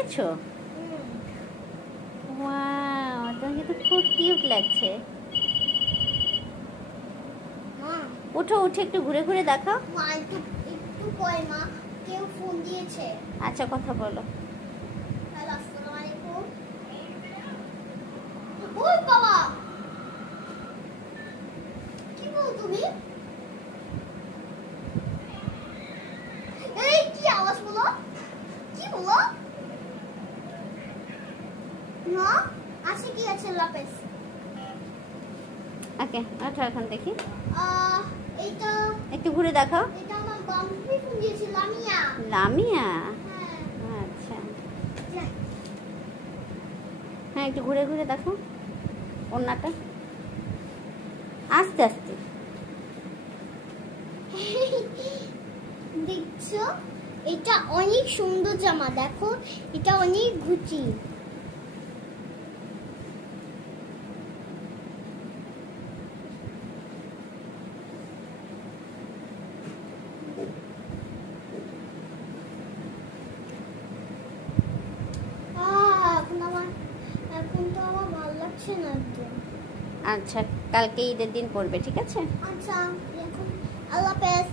পেয়েছো? ওয়াও, তোমাকে তো খুব কিউট লাগছে। উঠো, উঠে একটু ঘুরে ঘুরে দেখাও। মা একটু পরে মা কেউ ফোন দিয়েছে। আচ্ছা, কথা বলো। হ্যালো, আসসালামু আলাইকুম। ওই বাবা, কি বলো তুমি? এই কি আওয়াজ বলো? কি বলো? না আছে, কি আছে? লাপেস। ওকে, ওঠো, এখন দেখি। এইটা একটু ঘুরে দেখাও। এটা আমার বান্ধবী ফোন দিয়েছে, লামিয়া। লামিয়া? হ্যাঁ। আচ্ছা, হ্যাঁ, একটু ঘুরে ঘুরে দেখো ওড়নাটা, আস্তে আস্তে। দেখছো, এটা অনেক সুন্দর জামা, দেখো এটা অনেক গুচি। এখন তো আমার ভালো লাগছে না একদম। আচ্ছা, কালকে ঈদের দিন পড়বে, ঠিক আছে? আচ্ছা, এখন আল্লাহ হাফেজ।